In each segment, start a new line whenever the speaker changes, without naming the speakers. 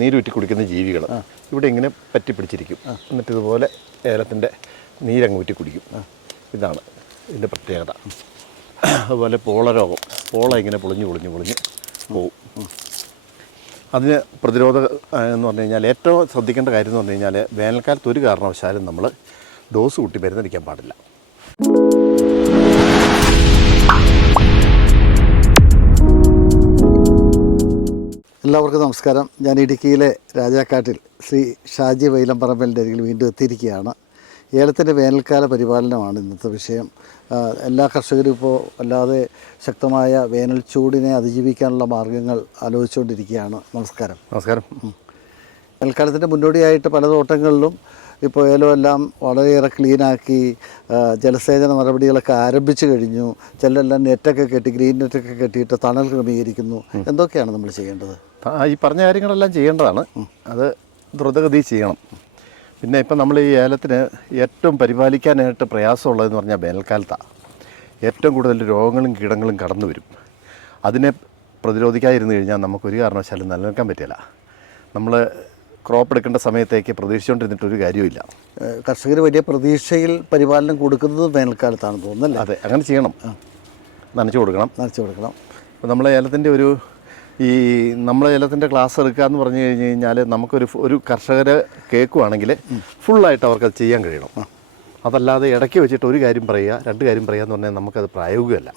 നീരുറ്റി കുടിക്കുന്ന ജീവികൾ ഇവിടെ ഇങ്ങനെ പറ്റി പിടിച്ചിരിക്കും. എന്നിട്ട് ഇതുപോലെ ഏലത്തിന്റെ നീരങ്ങ് ഊറ്റി കുടിക്കും. ഇതാണ് ഇതിന്റെ പ്രത്യേകത. അതുപോലെ പോളരോഗം പോള ഇങ്ങനെ പൊളിഞ്ഞ് പൊളിഞ്ഞ് പൊളിഞ്ഞ് പോവും. അതിന് പ്രതിരോധ എന്ന് പറഞ്ഞു കഴിഞ്ഞാൽ ഏറ്റവും ശ്രദ്ധിക്കേണ്ട കാര്യം എന്ന് പറഞ്ഞു കഴിഞ്ഞാൽ വേനൽക്കാലത്ത് ഒരു കാരണവശാലും നമ്മൾ ഡോസ് കൂട്ടി മരുന്നടിക്കാൻ പാടില്ല.
എല്ലാവർക്കും നമസ്കാരം. ഞാൻ ഇടുക്കിയിലെ രാജാക്കാട്ടിൽ ശ്രീ ഷാജി വൈലംപറമ്പലിന്റെ അരികിൽ വീണ്ടും എത്തിയിരിക്കുകയാണ്. ഏലത്തിന്റെ വേനൽക്കാല പരിപാലനമാണ് ഇന്നത്തെ വിഷയം. എല്ലാ കർഷകരും ഇപ്പോൾ അല്ലാതെ ശക്തമായ വേനൽ ചൂടിനെ അതിജീവിക്കാനുള്ള മാർഗങ്ങൾ ആലോചിച്ചുകൊണ്ടിരിക്കുകയാണ്. നമസ്കാരം.
നമസ്കാരം.
വേനൽക്കാലത്തിന്റെ മുന്നോടിയായിട്ട് പല തോട്ടങ്ങളിലും ഇപ്പോൾ ഏലമെല്ലാം വളരെയേറെ ക്ലീനാക്കി ജലസേചന നടപടികളൊക്കെ ആരംഭിച്ചു കഴിഞ്ഞു. ചിലരെല്ലാം നെറ്റൊക്കെ കെട്ടി ഗ്രീൻ നെറ്റൊക്കെ കെട്ടിയിട്ട് തണൽ ക്രമീകരിക്കുന്നു. എന്തൊക്കെയാണ് നമ്മൾ ചെയ്യേണ്ടത്?
ഈ പറഞ്ഞ കാര്യങ്ങളെല്ലാം ചെയ്യേണ്ടതാണ്. അത് ദ്രുതഗതി ചെയ്യണം. പിന്നെ ഇപ്പം നമ്മൾ ഈ ഏലത്തിന് ഏറ്റവും പരിപാലിക്കാനായിട്ട് പ്രയാസമുള്ളതെന്ന് പറഞ്ഞാൽ വേനൽക്കാലത്താണ് ഏറ്റവും കൂടുതൽ രോഗങ്ങളും കീടങ്ങളും കടന്നു വരും. അതിനെ പ്രതിരോധിക്കാതിരുന്നു കഴിഞ്ഞാൽ നമുക്കൊരു കാരണവശാലും നിലനിൽക്കാൻ പറ്റില്ല. നമ്മൾ ക്രോപ്പ് എടുക്കേണ്ട സമയത്തേക്ക് പ്രതീക്ഷിച്ചുകൊണ്ടിരുന്നിട്ട് ഒരു കാര്യമില്ല
കർഷകർ വലിയ പ്രതീക്ഷയിൽ പരിപാലനം കൊടുക്കുന്നത് വേനൽക്കാലത്താണ് തോന്നുന്നല്ലേ?
അതെ അങ്ങനെ ചെയ്യണം. നനച്ചു കൊടുക്കണം.
നനച്ചു കൊടുക്കണം.
അപ്പോൾ നമ്മൾ ഏലത്തിന്റെ ഒരു ഈ നമ്മൾ ഏലത്തിന്റെ ക്ലാസ് എടുക്കുക എന്ന് പറഞ്ഞു കഴിഞ്ഞ് കഴിഞ്ഞാൽ നമുക്കൊരു ഒരു കർഷകരെ കേൾക്കുവാണെങ്കിൽ ഫുള്ളായിട്ട് അവർക്കത് ചെയ്യാൻ കഴിയണം. അതല്ലാതെ ഇടയ്ക്ക് വെച്ചിട്ട് ഒരു കാര്യം പറയുക രണ്ട് കാര്യം പറയുക എന്ന് പറഞ്ഞാൽ നമുക്കത് പ്രായോഗികമല്ല.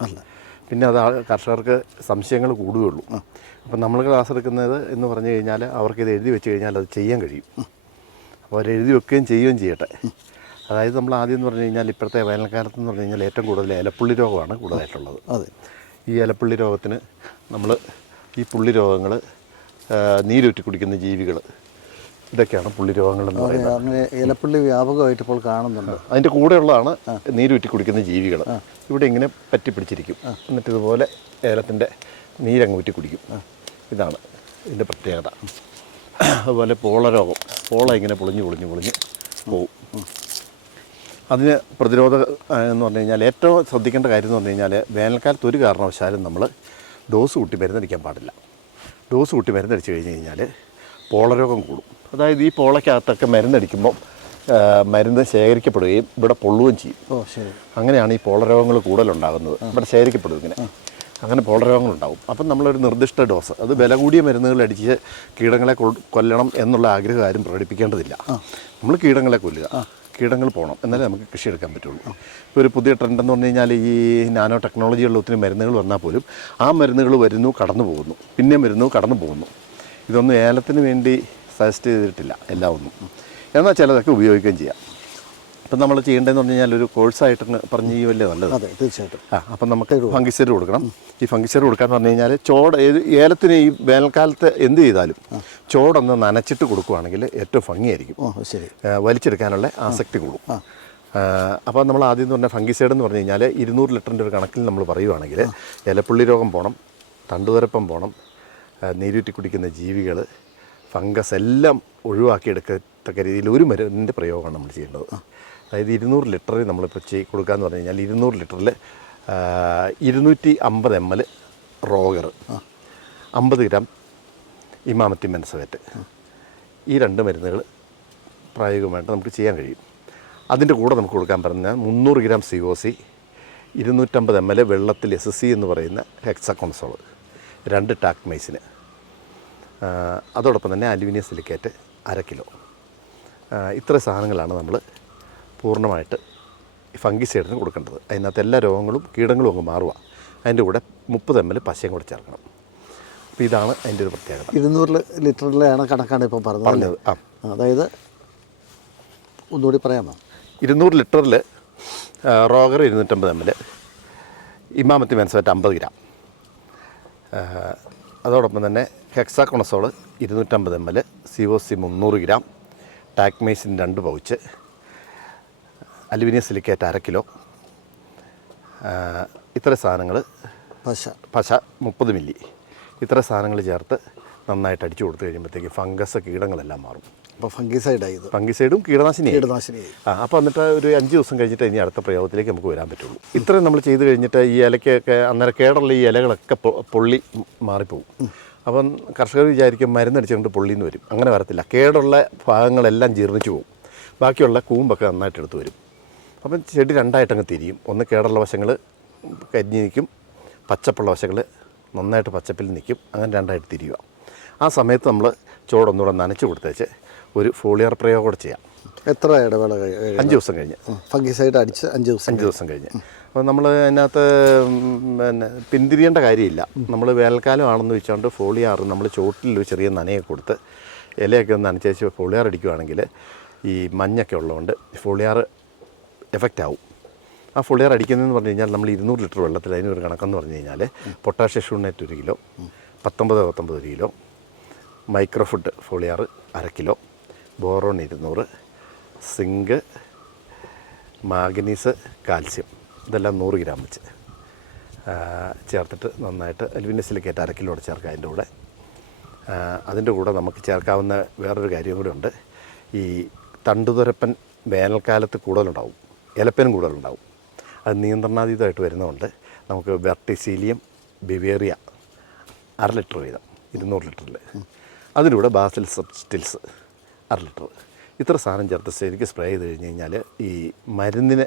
പിന്നെ അത് കർഷകർക്ക് സംശയങ്ങൾ കൂടുകയുള്ളൂ. അപ്പം നമ്മൾ ക്ലാസ് എടുക്കുന്നത് എന്ന് പറഞ്ഞു കഴിഞ്ഞാൽ അവർക്കിത് എഴുതി വെച്ച് കഴിഞ്ഞാൽ അത് ചെയ്യാൻ കഴിയും. അപ്പോൾ അവർ എഴുതി വെക്കുകയും ചെയ്യുകയും ചെയ്യട്ടെ. അതായത് നമ്മൾ ആദ്യം എന്ന് പറഞ്ഞു കഴിഞ്ഞാൽ ഇപ്പോഴത്തെ വേനൽക്കാലത്ത് എന്ന് പറഞ്ഞു കഴിഞ്ഞാൽ ഏറ്റവും കൂടുതൽ ഇലപ്പുള്ളി രോഗമാണ് കൂടുതലായിട്ടുള്ളത്.
അതെ.
ഈ ഇലപ്പുള്ളി രോഗത്തിന് നമ്മൾ ഈ പുള്ളി രോഗങ്ങൾ നീരൂറ്റി കുടിക്കുന്ന ജീവികൾ ഇതൊക്കെയാണ് പുള്ളി രോഗങ്ങൾ എന്ന് പറയുന്നത്.
അങ്ങനെ ഏലപ്പള്ളി വ്യാപകമായിട്ട് ഇപ്പോൾ കാണുന്നുണ്ട്.
അതിന്റെ കൂടെയുള്ളതാണ് നീരൂറ്റി കുടിക്കുന്ന ജീവികൾ ഇവിടെ ഇങ്ങനെ പറ്റി പിടിച്ചിരിക്കും എന്നിട്ട് ഇതുപോലെ ഏലത്തിന്റെ നീരങ്ങ് ഊറ്റി കുടിക്കും ഇതാണ് ഇതിന്റെ പ്രത്യേകത. അതുപോലെ പോളരോഗം പോള ഇങ്ങനെ പൊളിഞ്ഞ് പൊളിഞ്ഞ് പൊളിഞ്ഞ് പോവും. അതിന് പ്രതിരോധ എന്ന് പറഞ്ഞു കഴിഞ്ഞാൽ ഏറ്റവും ശ്രദ്ധിക്കേണ്ട കാര്യം എന്ന് പറഞ്ഞു കഴിഞ്ഞാൽ വേനൽക്കാലത്ത് ഒരു കാരണവശാലും നമ്മൾ ഡോസ് കൂട്ടി മരുന്നടിക്കാൻ പാടില്ല. ഡോസ് കൂട്ടി മരുന്നടിച്ച് കഴിഞ്ഞ് കഴിഞ്ഞാൽ പോളരോഗം കൂടും. അതായത് ഈ പോളയ്ക്കകത്തൊക്കെ മരുന്നടിക്കുമ്പോൾ മരുന്ന് ശേഖരിക്കപ്പെടുകയും ഇവിടെ പൊള്ളുകയും ചെയ്യും.
ഓ ശരി.
അങ്ങനെയാണ് ഈ പോളരോഗങ്ങൾ കൂടുതലുണ്ടാകുന്നത്. ഇവിടെ ശേഖരിക്കപ്പെടും ഇങ്ങനെ. അങ്ങനെ പോളരോഗങ്ങളുണ്ടാവും. അപ്പം നമ്മളൊരു നിർദ്ദിഷ്ട ഡോസ് അത് വില കൂടിയ മരുന്നുകൾ അടിച്ച് കീടങ്ങളെ കൊല്ലണം എന്നുള്ള ആഗ്രഹം ആരും പ്രകടിപ്പിക്കേണ്ടതില്ല. നമ്മൾ കീടങ്ങളെ കൊല്ലുക. കീടങ്ങൾ പോകണം എന്നാലേ നമുക്ക് കൃഷി എടുക്കാൻ പറ്റുള്ളൂ ഇപ്പോൾ ഒരു പുതിയ ട്രെൻഡ് എന്ന് പറഞ്ഞു കഴിഞ്ഞാൽ ഈ നാനോ ടെക്നോളജിയുള്ള ഒത്തിരി മരുന്നുകൾ വന്നാൽ പോലും ആ മരുന്നുകൾ വരുന്നു കടന്നു പോകുന്നു. പിന്നെ വരുന്നു കടന്നു പോകുന്നു. ഇതൊന്നും ഏലത്തിന് വേണ്ടി സജസ്റ്റ് ചെയ്തിട്ടില്ല എല്ലാം ഒന്നും എന്നാൽ ചിലതൊക്കെ ഉപയോഗിക്കുകയും ചെയ്യാം. ഇപ്പം നമ്മൾ ചെയ്യേണ്ടതെന്ന് പറഞ്ഞു കഴിഞ്ഞാൽ ഒരു കോഴ്സായിട്ട് പറഞ്ഞു ചെയ്യുമല്ലേ നല്ലത്?
അതെ തീർച്ചയായിട്ടും.
ആ അപ്പം നമുക്ക് ഫംഗിസൈഡ് കൊടുക്കണം. ഈ ഫംഗിസൈഡ് കൊടുക്കാന്ന് പറഞ്ഞു കഴിഞ്ഞാൽ ചോട് ഏത് ഏലത്തിന് ഈ വേനൽക്കാലത്ത് എന്ത് ചെയ്താലും ചോടൊന്ന് നനച്ചിട്ട് കൊടുക്കുവാണെങ്കിൽ ഏറ്റവും ഭംഗിയായിരിക്കും.
ശരി.
വലിച്ചെടുക്കാനുള്ള ആസക്തി കൂടും. അപ്പോൾ നമ്മൾ ആദ്യം എന്ന് പറഞ്ഞാൽ ഫംഗിസൈഡ് എന്ന് പറഞ്ഞു കഴിഞ്ഞാൽ ഇരുന്നൂറ് ലിറ്ററിന്റെ ഒരു കണക്കിൽ നമ്മൾ പറയുവാണെങ്കിൽ ഇലപ്പുള്ളി രോഗം പോകണം തണ്ടുതരപ്പം പോകണം നീരൂറ്റി കുടിക്കുന്ന ജീവികൾ ഫംഗസ് എല്ലാം ഒഴിവാക്കിയെടുക്കത്തക്ക രീതിയിൽ ഒരു മരുന്നിന്റെ പ്രയോഗമാണ് നമ്മൾ ചെയ്യേണ്ടത്. അതായത് ഇരുന്നൂറ് ലിറ്ററിൽ നമ്മളിപ്പോൾ ചെയ് കൊടുക്കുക എന്ന് പറഞ്ഞു കഴിഞ്ഞാൽ ഇരുന്നൂറ് ലിറ്ററിൽ ഇരുന്നൂറ്റി അമ്പത് എം എൽ റോഗർ അമ്പത് ഗ്രാം ഇമാമത്തി മെൻസവേറ്റ് ഈ രണ്ട് മരുന്നുകൾ പ്രായോഗികമായിട്ട് നമുക്ക് ചെയ്യാൻ കഴിയും. അതിന്റെ കൂടെ നമുക്ക് കൊടുക്കാൻ പറഞ്ഞാൽ മുന്നൂറ് ഗ്രാം സി ഒ സി ഇരുന്നൂറ്റമ്പത് എം എൽ വെള്ളത്തിൽ എസ് സി എന്ന് പറയുന്ന ഹെക്സക്കോൺസോൾ രണ്ട് ടാക് മൈസിന് ആ, അതോടൊപ്പം തന്നെ അലുമിനിയം സിലിക്കേറ്റ് അര കിലോ. ഇത്ര സാധനങ്ങളാണ് നമ്മൾ പൂർണമായിട്ട് ഫംഗിസൈഡിന് കൊടുക്കേണ്ടത്. അതിനകത്ത് എല്ലാ രോഗങ്ങളും കീടങ്ങളും അങ്ങ് മാറുക. അതിന്റെ കൂടെ മുപ്പത് എം എൽ പശയും കൂടെ ചേർക്കണം. അപ്പോൾ ഇതാണ് അതിന്റെ ഒരു പ്രത്യേകത.
ഇരുന്നൂറ് ലിറ്ററിലാണ് കണക്കാണ് ഇപ്പം പറഞ്ഞത്?
പറഞ്ഞത് ആ.
അതായത് ഒന്നുകൂടി പറയാമോ?
ഇരുന്നൂറ് ലിറ്ററിൽ റോഗർ ഇരുന്നൂറ്റമ്പത് എം എൽ ഇമാമത്തി മെൻസോറ്റ് അമ്പത് ഗ്രാം. അതോടൊപ്പം തന്നെ ഹെക്സാകൊണസോൾ ഇരുന്നൂറ്റമ്പത് M L C O C മുന്നൂറ് ഗ്രാം ടാക്മേസിൻ രണ്ട് പൗച്ച് അലുമിനിയം സിലിക്കേറ്റ് അര കിലോ ഇത്ര സാധനങ്ങൾ
പശ.
പശ മുപ്പത് മില്ലി ഇത്ര സാധനങ്ങൾ ചേർത്ത് നന്നായിട്ട് അടിച്ചു കൊടുത്തു കഴിയുമ്പോഴത്തേക്ക് ഫംഗസ് കീടങ്ങളെല്ലാം മാറും.
അപ്പോൾ ഫംഗിസൈഡായി ഇത്.
ഫംഗിസൈഡും കീടനാശിനി
കീടനാശിനി
ആ അപ്പോൾ എന്നിട്ട് ഒരു അഞ്ച് ദിവസം കഴിഞ്ഞിട്ട് ഇനി അടുത്ത പ്രയോഗത്തിലേക്ക് നമുക്ക് വരാൻ പറ്റുള്ളൂ. ഇത്രയും നമ്മൾ ചെയ്ത് കഴിഞ്ഞിട്ട് ഈ ഇലയ്ക്കൊക്കെ അന്നേരം കേടുള്ള ഈ ഇലകളൊക്കെ പൊള്ളി മാറിപ്പോവും. അപ്പം കർഷകർ വിചാരിക്കും മരുന്നടിച്ചുകൊണ്ട് പൊള്ളിന്ന് വരും. അങ്ങനെ വരത്തില്ല. കേടുള്ള ഭാഗങ്ങളെല്ലാം ജീർണിച്ചു പോകും. ബാക്കിയുള്ള കൂമ്പൊക്കെ നന്നായിട്ട് എടുത്ത് വരും. അപ്പം ചെടി രണ്ടായിട്ടങ്ങ് തിരിയും. ഒന്ന് കേടുള്ള വശങ്ങൾ കരിഞ്ഞ് നിൽക്കും. പച്ചപ്പുള്ള വശങ്ങൾ നന്നായിട്ട് പച്ചപ്പിൽ നിൽക്കും. അങ്ങനെ രണ്ടായിട്ട് തിരിയുക. ആ സമയത്ത് നമ്മൾ ചോടൊന്നുകൂടെ നനച്ച് കൊടുത്തേച്ച് ഒരു ഫോളിയർ പ്രയോഗം കൂടെ ചെയ്യാം.
എത്ര ഇടവേള
അഞ്ച് ദിവസം കഴിഞ്ഞ്.
ഫംഗിസൈഡ് അടിച്ച് അഞ്ച് ദിവസം
അഞ്ച് ദിവസം കഴിഞ്ഞ്. അപ്പോൾ നമ്മൾ അതിനകത്ത് പിന്നെ പിന്തിരിയേണ്ട കാര്യമില്ല. നമ്മൾ വേനൽക്കാലം ആണെന്ന് വെച്ചുകൊണ്ട് ഫോളിയാർ നമ്മൾ ചോട്ടിൽ ഒരു ചെറിയ നനയൊക്കെ കൊടുത്ത് ഇലയൊക്കെ ഒന്ന് നനച്ചേച്ച് ഫോളിയാർ അടിക്കുകയാണെങ്കിൽ ഈ മഞ്ഞൊക്കെ ഉള്ളതുകൊണ്ട് ഫോളിയാർ എഫക്റ്റ് ആവും. ആ ഫോളിയാർ അടിക്കുന്നതെന്ന് പറഞ്ഞു കഴിഞ്ഞാൽ നമ്മൾ ഇരുന്നൂറ് ലിറ്റർ വെള്ളത്തിൽ അതിനൊരു കണക്കെന്ന് പറഞ്ഞു കഴിഞ്ഞാൽ പൊട്ടാഷ്യ ഷൂണേറ്റ് ഒരു കിലോ പത്തൊമ്പത് പത്തൊമ്പത് ഒരു കിലോ മൈക്രോഫുഡ് ഫോളിയാർ അര കിലോ ബോറോൺ ഇരുന്നൂറ് സിങ്ക് മാഗ്നീസ് കാൽസ്യം. ഇതെല്ലാം നൂറ് ഗ്രാം വെച്ച്. ചേർത്തിട്ട് നന്നായിട്ട് അലുമിനിയം സിലിക്കേറ്റ് അര ചേർക്കാം അതിന്റെ കൂടെ. അതിന്റെ കൂടെ നമുക്ക് ചേർക്കാവുന്ന വേറൊരു കാര്യം കൂടെ ഉണ്ട്. ഈ തണ്ടുതുരപ്പൻ വേനൽക്കാലത്ത് കൂടുതലുണ്ടാവും. ഇലപ്പനും കൂടുതലുണ്ടാവും. അത് നിയന്ത്രണാതീതമായിട്ട് വരുന്നതുകൊണ്ട് നമുക്ക് വെർട്ടിസീലിയം ബിവേറിയ അര ലിറ്റർ വീതം ഇരുന്നൂറ് ലിറ്ററിൽ അതിലൂടെ ബാസിൽ സബ്സ്റ്റിൽസ് അര ലിറ്റർ. ഇത്ര സാധനം ചേർത്ത് ശരിക്കും സ്പ്രേ ചെയ്ത് കഴിഞ്ഞ് കഴിഞ്ഞാൽ ഈ മരുന്നിന്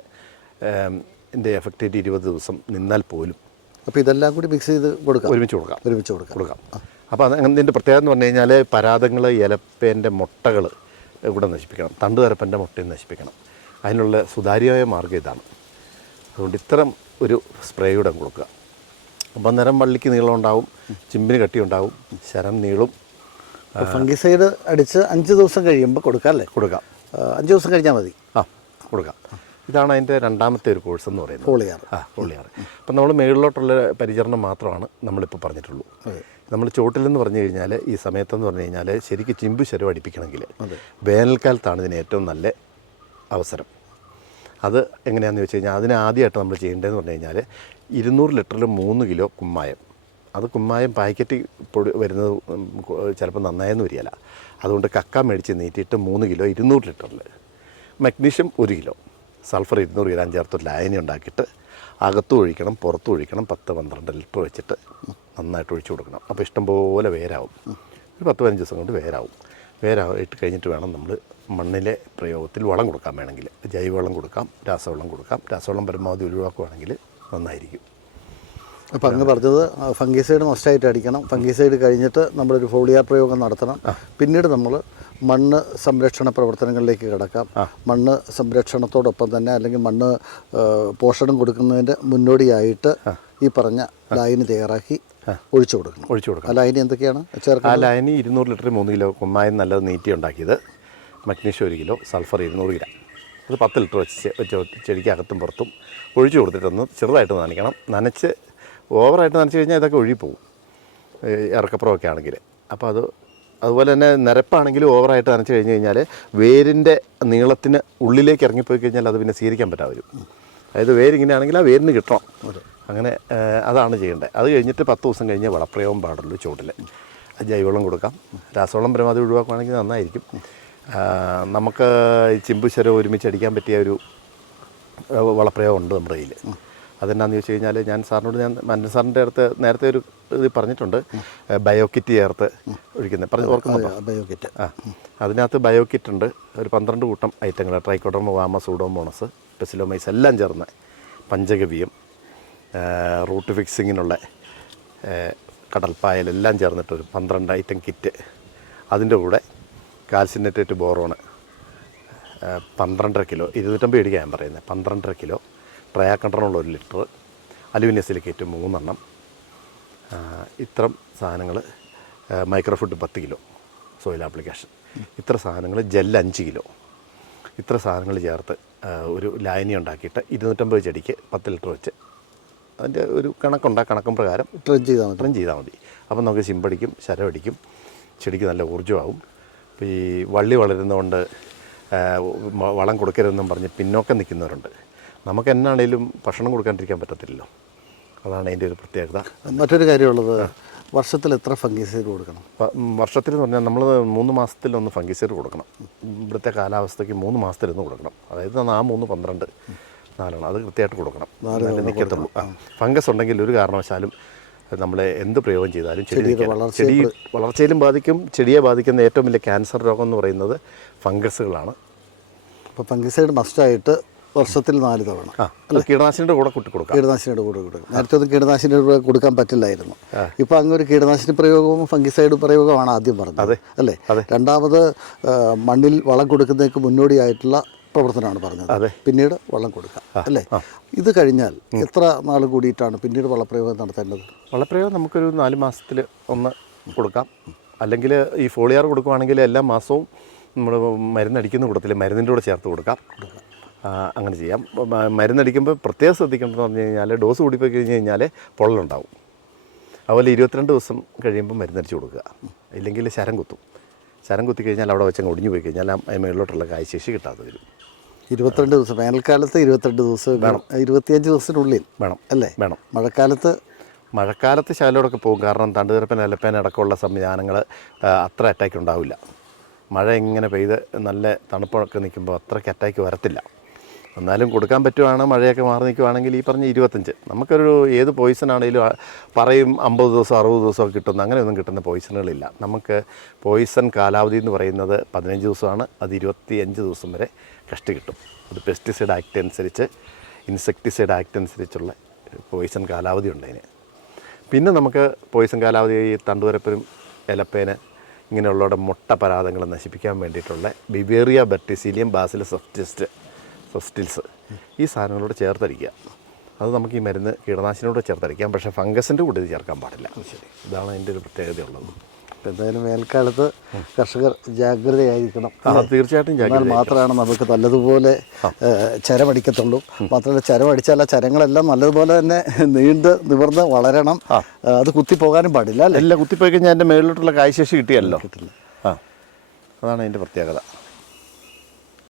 എന്റെ എഫക്റ്റേറ്റ് ഇരുപത് ദിവസം നിന്നാൽ പോലും
അപ്പോൾ ഇതെല്ലാം കൂടി മിക്സ് ചെയ്ത് കൊടുക്കാം?
ഒരുമിച്ച് കൊടുക്കാം.
ഒരുമിച്ച് കൊടുക്കാം.
കൊടുക്കാം. അപ്പോൾ അത് അതിന്റെ പ്രത്യേകത എന്ന് പറഞ്ഞു കഴിഞ്ഞാൽ പരാതങ്ങൾ ഇലപ്പേന്റെ മുട്ടകൾ ഇവിടെ നശിപ്പിക്കണം. തണ്ടുതരപ്പന്റെ മുട്ടയും നശിപ്പിക്കണം. അതിനുള്ള സുതാര്യമായ മാർഗം ഇതാണ്. അതുകൊണ്ട് ഇത്തരം ഒരു സ്പ്രേ കൂടെ കൊടുക്കുക. അപ്പം നേരം വള്ളിക്ക് നീളം ഉണ്ടാവും ചിമ്പിന് കട്ടിയുണ്ടാവും ശരം നീളും
ഫംഗിസൈഡ് അടിച്ച് അഞ്ച് ദിവസം കഴിയുമ്പോൾ കൊടുക്കാം. അല്ലേ
കൊടുക്കാം
അഞ്ച് ദിവസം കഴിഞ്ഞാൽ മതി.
ആ കൊടുക്കാം. ഇതാണ് അതിന്റെ രണ്ടാമത്തെ ഒരു കോഴ്സ് എന്ന് പറയുന്നത്.
ഫോളിയാർ
ആ പൊള്ളിയാറ് അപ്പം നമ്മൾ മേളിലോട്ടുള്ള പരിചരണം മാത്രമാണ് നമ്മളിപ്പോൾ പറഞ്ഞിട്ടുള്ളൂ. നമ്മൾ ചോട്ടിലെന്ന് പറഞ്ഞു കഴിഞ്ഞാൽ ഈ സമയത്തെന്ന് പറഞ്ഞു കഴിഞ്ഞാൽ ശരിക്കും ചിമ്പ് ശരം അടിപ്പിക്കണമെങ്കിൽ വേനൽക്കാലത്താണ് ഇതിന് ഏറ്റവും നല്ല അവസരം. അത് എങ്ങനെയാണെന്ന് വെച്ച് കഴിഞ്ഞാൽ അതിന് ആദ്യമായിട്ട് നമ്മൾ ചെയ്യേണ്ടതെന്ന് പറഞ്ഞു കഴിഞ്ഞാൽ ഇരുന്നൂറ് ലിറ്ററിൽ മൂന്ന് കിലോ കുമ്മായം. അത് കുമ്മായം പാക്കറ്റ് പൊടി വരുന്നത് ചിലപ്പോൾ നന്നായെന്ന് വരികയില്ല. അതുകൊണ്ട് കക്ക മേടിച്ച് നീട്ടിയിട്ട് മൂന്ന് കിലോ ഇരുന്നൂറ് ലിറ്ററിൽ മഗ്നീഷ്യം ഒരു കിലോ. സൾഫർ ഇരുന്നൂറ് ഗ്രാം ചേർത്ത് ലായനി ഉണ്ടാക്കിയിട്ട് അകത്തും ഒഴിക്കണം പുറത്തും ഒഴിക്കണം പത്ത് പന്ത്രണ്ട് ലിറ്റർ വെച്ചിട്ട് നന്നായിട്ട് ഒഴിച്ചു കൊടുക്കണം. അപ്പോൾ ഇഷ്ടംപോലെ വേരാവും. ഒരു പത്ത് പതിനഞ്ച് ദിവസം കൊണ്ട് വേരാവും. വേരായിട്ട് കഴിഞ്ഞിട്ട് വേണം നമ്മൾ മണ്ണിലെ പ്രയോഗത്തിൽ വളം കൊടുക്കാൻ വേണമെങ്കിൽ. ജൈവവളം കൊടുക്കാം രാസവളം കൊടുക്കാം. രാസവളം പരമാവധി ഒഴിവാക്കുകയാണെങ്കിൽ നന്നായിരിക്കും.
അപ്പോൾ അങ്ങ് പറഞ്ഞത് ഫംഗിസൈഡ് മസ്റ്റായിട്ട് അടിക്കണം. ഫംഗിസൈഡ് കഴിഞ്ഞിട്ട് നമ്മളൊരു ഫോളിയാർ പ്രയോഗം നടത്തണം. പിന്നീട് നമ്മൾ മണ്ണ് സംരക്ഷണ പ്രവർത്തനങ്ങളിലേക്ക് കിടക്കാം. മണ്ണ് സംരക്ഷണത്തോടൊപ്പം തന്നെ അല്ലെങ്കിൽ മണ്ണ് പോഷണം കൊടുക്കുന്നതിന്റെ മുന്നോടിയായിട്ട് ഈ പറഞ്ഞ ലായനി തയ്യാറാക്കി ഒഴിച്ചു കൊടുക്കണം.
ഒഴിച്ചു കൊടുക്കാം
ആ ലായനി എന്തൊക്കെയാണ്?
ആ
ചേർക്കുന്നത്
ലായനി ഇരുന്നൂറ് ലിറ്റർ മൂന്ന് കിലോ കുമ്മായം നല്ലത് നീറ്റി ഉണ്ടാക്കിയത് മഗ്നീഷ്യം ഒരു കിലോ സൾഫർ ഇരുന്നൂറ് ഗ്രാം. അത് പത്ത് ലിറ്റർ വെച്ച് വെച്ച് ചെടിക്ക് അകത്തും പുറത്തും ഒഴിച്ചു കൊടുത്തിട്ടൊന്ന് ചെറുതായിട്ട് നനയ്ക്കണം. നനച്ച് ഓവറായിട്ട് നനച്ച് കഴിഞ്ഞാൽ ഇതൊക്കെ ഒഴുകിപ്പോവും. ഈ ഇറക്കപ്പുറമൊക്കെ ആണെങ്കിൽ. അപ്പോൾ അത് അതുപോലെ തന്നെ നിരപ്പാണെങ്കിലും ഓവറായിട്ട് നനച്ച് കഴിഞ്ഞ് കഴിഞ്ഞാൽ വേരിന്റെ നീളത്തിന് ഉള്ളിലേക്ക് ഇറങ്ങിപ്പോയി കഴിഞ്ഞാൽ അത് പിന്നെ സ്വീകരിക്കാൻ പറ്റാതെ വരും. അതായത് വേരിങ്ങനെ ആണെങ്കിൽ ആ വേരിന് കിട്ടണം. അങ്ങനെ അതാണ് ചെയ്യേണ്ടത്. അത് കഴിഞ്ഞിട്ട് പത്ത് ദിവസം കഴിഞ്ഞ് വളപ്രയോഗം പാടുള്ളൂ ചൂടിൽ ജൈവവളം കൊടുക്കാം. രാസവളം പരമാവധി ഒഴിവാക്കുകയാണെങ്കിൽ നന്നായിരിക്കും. നമുക്ക് ചിമ്പുശരം ഒരുമിച്ച് അടിക്കാൻ പറ്റിയ ഒരു വളപ്രയോഗം ഉണ്ട് നമ്മുടെ കയ്യിൽ. അതെന്നാന്ന് ചോദിച്ചു കഴിഞ്ഞാൽ ഞാൻ സാറിനോട് ഞാൻ മന്നൻ സാറിന്റെ അടുത്ത് നേരത്തെ ഒരു ഇത് പറഞ്ഞിട്ടുണ്ട്. ബയോ കിറ്റ് ചേർത്ത് ഒഴിക്കുന്നത്. പറഞ്ഞു ഓർക്കുന്നുണ്ടോ?
ബയോകിറ്റ്.
ആ അതിനകത്ത് ബയോ കിറ്റ് ഉണ്ട്. ഒരു പന്ത്രണ്ട് കൂട്ടം ഐറ്റങ്ങൾ ട്രൈക്കോഡർമ വാമ സൂഡോമോണസ് പെസിലോമൈസ് എല്ലാം ചേർന്ന് പഞ്ചഗവ്യം റൂട്ട് ഫിക്സിങ്ങിനുള്ള കടൽപ്പായൽ എല്ലാം ചേർന്നിട്ട് ഒരു പന്ത്രണ്ട് ഐറ്റം കിറ്റ്. അതിന്റെ കൂടെ കാൽസിനേറ്റേറ്റ് ബോറോണ്. പന്ത്രണ്ടര കിലോ ഇരുന്നൂറ്റമ്പത് ഇടിക്കാൻ ഞാൻ പറയുന്നത് പന്ത്രണ്ടര കിലോ ട്രയാക്കണ്ടറിനുള്ള ഒരു ലിറ്റർ അലുമിനിയം സിലിക്കേറ്റ് മൂന്നെണ്ണം. ഇത്തരം സാധനങ്ങൾ മൈക്രോഫുഡ് പത്ത് കിലോ സോയിൽ ആപ്ലിക്കേഷൻ. ഇത്ര സാധനങ്ങൾ ജെൽ അഞ്ച് കിലോ. ഇത്ര സാധനങ്ങൾ ചേർത്ത് ഒരു ലായനി ഉണ്ടാക്കിയിട്ട് ഇരുന്നൂറ്റമ്പത് ചെടിക്ക് പത്ത് ലിറ്റർ വെച്ച് അതിന്റെ ഒരു കണക്കുണ്ട്. ആ കണക്കും പ്രകാരം
ട്രെൻ ചെയ്താൽ മതി.
ഇത്രയും ചെയ്താൽ മതി. അപ്പം നമുക്ക് ചിമ്പടിക്കും ശരമടിക്കും ചെടിക്ക് നല്ല ഊർജമാവും. ഇപ്പോൾ ഈ വള്ളി വളരുന്നതുകൊണ്ട് വളം കൊടുക്കരുതെന്നും പറഞ്ഞ് പിന്നോക്കം നിൽക്കുന്നവരുണ്ട്. നമുക്ക് എന്നാണേലും ഭക്ഷണം കൊടുക്കാണ്ടിരിക്കാൻ പറ്റത്തില്ലല്ലോ. അതാണ് അതിന്റെ ഒരു പ്രത്യേകത.
മറ്റൊരു കാര്യമുള്ളത് വർഷത്തിൽ എത്ര ഫംഗിസൈഡ് കൊടുക്കണം?
വർഷത്തിൽ എന്ന് പറഞ്ഞാൽ നമ്മൾ മൂന്ന് മാസത്തിൽ ഒന്ന് ഫംഗിസൈഡ് കൊടുക്കണം. ഇവിടുത്തെ കാലാവസ്ഥയ്ക്ക് മൂന്ന് മാസത്തിൽ ഒന്ന് കൊടുക്കണം. അതായത് ആ മൂന്ന് പന്ത്രണ്ട് നാലെണ്ണം. അത് കൃത്യമായിട്ട് കൊടുക്കണം. നിൽക്കത്തുള്ളൂ. ഫംഗസ് ഉണ്ടെങ്കിൽ ഒരു കാരണവശാലും നമ്മൾ എന്ത് പ്രയോഗം ചെയ്താലും ചെടി ചെടി വളർച്ചയിലും ബാധിക്കും. ചെടിയെ ബാധിക്കുന്ന ഏറ്റവും വലിയ ക്യാൻസർ രോഗം എന്ന് പറയുന്നത് ഫംഗസുകളാണ്.
അപ്പോൾ ഫംഗിസൈഡ് മസ്റ്റായിട്ട് വർഷത്തിൽ നാല് തവണ.
കീടനാശിനിയുടെ കൂടെ കുട്ടി കൊടുക്കാം.
കീടനാശിനിയുടെ കൂടെ കൊടുക്കും. നേരത്തെ ഒന്നും കീടനാശിനിയുടെ കൂടെ കൊടുക്കാൻ പറ്റില്ലായിരുന്നു. ഇപ്പോൾ അങ്ങ് ഒരു കീടനാശിനി പ്രയോഗവും ഫംഗിസൈഡ് പ്രയോഗമാണ് ആദ്യം പറഞ്ഞത്. അല്ലേ?
അതെ.
രണ്ടാമത് മണ്ണിൽ വളം കൊടുക്കുന്നതിന് മുന്നോടിയായിട്ടുള്ള പ്രവർത്തനമാണ് പറഞ്ഞത്.
അതെ.
പിന്നീട് വളം കൊടുക്കാം. അല്ലേ? ഇത് കഴിഞ്ഞാൽ എത്ര നാൾ കൂടിയിട്ടാണ് പിന്നീട് വളപ്രയോഗം നടത്തേണ്ടത്?
വളപ്രയോഗം നമുക്കൊരു നാല് മാസത്തിൽ ഒന്ന് കൊടുക്കാം. അല്ലെങ്കിൽ ഈ ഫോളിയാർ കൊടുക്കുവാണെങ്കിൽ എല്ലാ മാസവും നമ്മൾ മരുന്നടിക്കുന്ന കൂട്ടത്തിൽ മരുന്നിന്റെ കൂടെ ചേർത്ത് കൊടുക്കാം. അങ്ങനെ ചെയ്യാം. മരുന്നടിക്കുമ്പോൾ പ്രത്യേകം ശ്രദ്ധിക്കേണ്ടതെന്ന് പറഞ്ഞു കഴിഞ്ഞാൽ ഡോസ് കൂടിപ്പോയി കഴിഞ്ഞ് കഴിഞ്ഞാൽ പൊള്ളലുണ്ടാവും. അതുപോലെ ഇരുപത്തിരണ്ട് ദിവസം കഴിയുമ്പോൾ മരുന്നടിച്ച് കൊടുക്കുക. ഇല്ലെങ്കിൽ ശരം കുത്തും. ശരം കുത്തി കഴിഞ്ഞാൽ അവിടെ വെച്ചങ്ങ് ഒടിഞ്ഞു പോയി കഴിഞ്ഞാൽ ആ മേളിലോട്ടുള്ള കായശേഷി കിട്ടാതെ വരും.
ഇരുപത്തിരണ്ട് ദിവസം വേനൽക്കാലത്ത് ഇരുപത്തിരണ്ട് ദിവസം വേണം. ഇരുപത്തിയഞ്ച് ദിവസത്തിനുള്ളിൽ
വേണം.
അല്ലേ?
വേണം.
മഴക്കാലത്ത്?
മഴക്കാലത്ത് ശാലോടൊക്കെ പോകും. കാരണം തണ്ടുതിരപ്പൻ അലപ്പൻ അടക്കമുള്ള സംവിധാനങ്ങൾ അത്ര അറ്റാക്ക് ഉണ്ടാവില്ല. മഴ ഇങ്ങനെ പെയ്ത് നല്ല തണുപ്പൊക്കെ നിൽക്കുമ്പോൾ അത്രയ്ക്ക് അറ്റാക്ക് വരത്തില്ല. എന്നാലും കൊടുക്കാൻ പറ്റുവാണ് മഴയൊക്കെ മാറി നിൽക്കുവാണെങ്കിൽ ഈ പറഞ്ഞ ഇരുപത്തഞ്ച്. നമുക്കൊരു ഏത് പോയിസൺ ആണെങ്കിലും പറയും അമ്പത് ദിവസം അറുപത് ദിവസമൊക്കെ കിട്ടുന്ന അങ്ങനെയൊന്നും കിട്ടുന്ന പോയിസണുകളില്ല നമുക്ക് പോയിസൺ കാലാവധി എന്ന് പറയുന്നത് പതിനഞ്ച് ദിവസമാണ് അത് ഇരുപത്തിയഞ്ച് ദിവസം വരെ കഷ്ടി കിട്ടും. അത് പെസ്റ്റിസൈഡ് ആക്ട് അനുസരിച്ച് ഇൻസെക്ടിസൈഡ് ആക്ട് അനുസരിച്ചുള്ള പോയിസൺ കാലാവധി ഉണ്ട് അതിന്. പിന്നെ നമുക്ക് പോയിസൺ കാലാവധി ഈ തണ്ടുവരപ്പനും എലപ്പേന് ഇങ്ങനെയുള്ളവരുടെ മുട്ട പരാതങ്ങൾ നശിപ്പിക്കാൻ വേണ്ടിയിട്ടുള്ള ബിവേറിയ ബെർട്ടിസീലിയം ഓഫ് സഫ്റ്റിസ്റ്റ് സഫ്റ്റിൽസ് ഈ സാധനങ്ങളോട് ചേർത്തടിക്കുക. അത് നമുക്ക് ഈ മരുന്ന് കീടനാശിനിയോട് ചേർത്തടിക്കാം. പക്ഷേ ഫംഗസിന്റെ കൂടെ ഇത് ചേർക്കാൻ പാടില്ല. ശരി. ഇതാണ് അതിന്റെ ഒരു പ്രത്യേകതയുള്ളത്
എന്തായാലും വേനൽക്കാലത്ത് കർഷകർ ജാഗ്രതയായിരിക്കണം.
തീർച്ചയായിട്ടും
എന്നാൽ മാത്രമാണ് നമുക്ക് നല്ലതുപോലെ ചരവടിക്കത്തുള്ളൂ ചരമടിക്കത്തുള്ളൂ. മാത്രമല്ല ചരമടിച്ചാൽ ആ ചരങ്ങളെല്ലാം നല്ലതുപോലെ തന്നെ നീണ്ട് നിവർന്ന് വളരണം. അത് കുത്തിപ്പോകാനും പാടില്ല അല്ല?
എല്ലാം കുത്തിപ്പോയി കഴിഞ്ഞാൽ എന്റെ മേളിലോട്ടുള്ള കായ്ശേഷി കിട്ടിയല്ലോ. ആ. അതാണ് അതിന്റെ പ്രത്യേകത.